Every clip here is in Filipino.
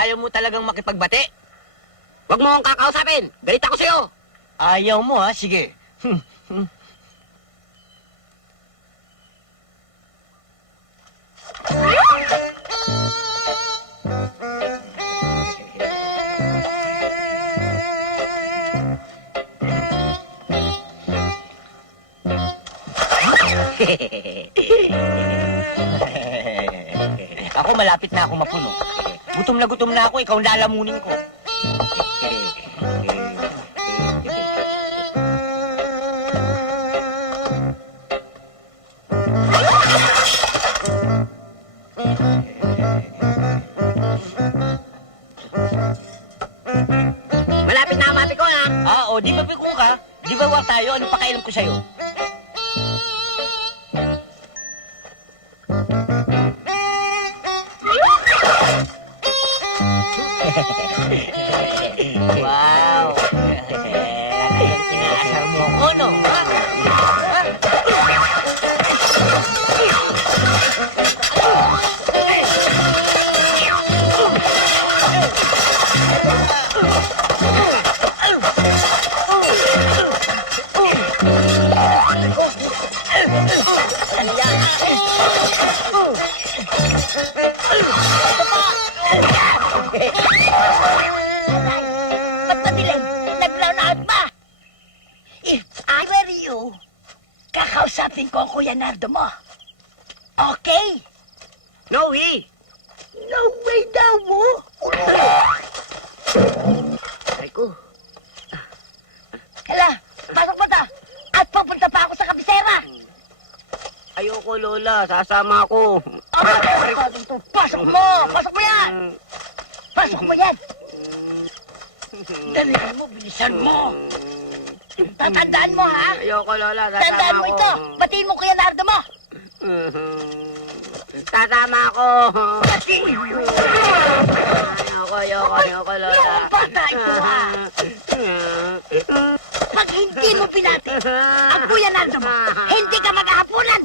Ayaw mo talagang makipagbati? Huwag mo akong kakausapin. Galit ako sa'yo. Ayaw mo, ha? Sige. Ako malapit na ako mapuno. Gutom na ako, ikaw ang lalamunin ko. Malapit na ang mapiko na. Di ba piko ka? Di ba war tayo? Ano pakailam ko sa'yo? Wow! Talagang inaasar mo ako, no? Ano yan? Ba't madilim? Nag-brown out ba? If I were you, kakausapin ko ang Kuya Nardo mo. Okay? No way. No way daw mo. Aray ko. Hala, pasok mo ta. At pupunta pa ako sa kabisera. Ayoko, Lola. Sasama ako. Pasok mo! Pasok mo yan! Pasok mo yan! Dalihan mo, bilisan mo! Tatandaan mo, ha? Ayoko, Lola. Sasama Tandaan mo ako. ito! Batiin mo Kuya Nardo mo! Sasama ako. Ayoko, Lola. Yung bata ito, ha? Pag hindi mo pinati ang Kuya Nardo mo, hindi ka maghahapunan!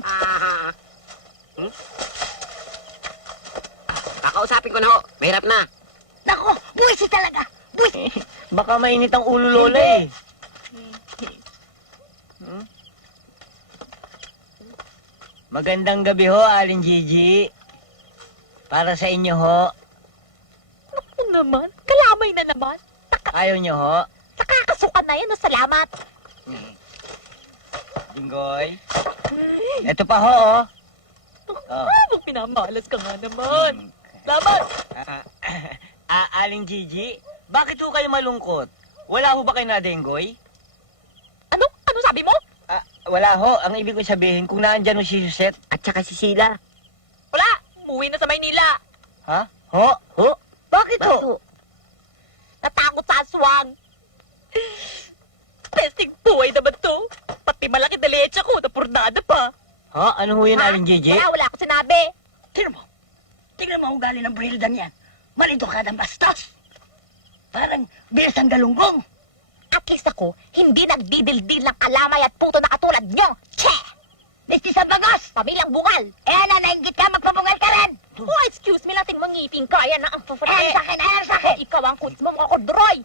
Kakausapin ko na ho. Mahirap na. Nako, buwisi talaga! Buwisi! Baka mainit ang ulo, Lola, eh. Magandang gabi ho, Aling Gigi. Para sa inyo ho. Naku naman, kalamay na naman. Ayaw nyo ho. Nakakasukan na yan, no? Salamat. Jinggoy. Ito pa ho, oh. Oh. Habang pinamalas ka nga naman. Salamat. Aling Gigi, bakit ho kayo malungkot? Wala ho ba kayo nadenggoy? Ano? Ano sabi mo? Wala ho. Ang ibig ko sabihin, kung naandyan ho si Suset. At saka si Sheila. Wala. Umuwi na sa Maynila. Ha? Ho? Ho? Bakit ho? Natakot sa aswang. Pesting buhay naman to. Pati malaki na leche ko, napurnada pa. Ha? Ano ho yun, Ha? Aling Gigi? Wala ko sinabi. Tingnan mo! Tingnan mo ang ugali ng Brildan yan. Malito ka ng bastos! Parang bilis ng galunggong! At least ako, hindi nagdidildil ng kalamay at puto na katulad nyo. Che! Listi sa bagos! Pamilyang bungal. Eh, nainggit ka, magpabungal ka rin! Oh, excuse me, lating mangipin ka. Yan na ang Ayan sa akin, ayan sa akin! Ikaw ang kuts mo, mga kodroy.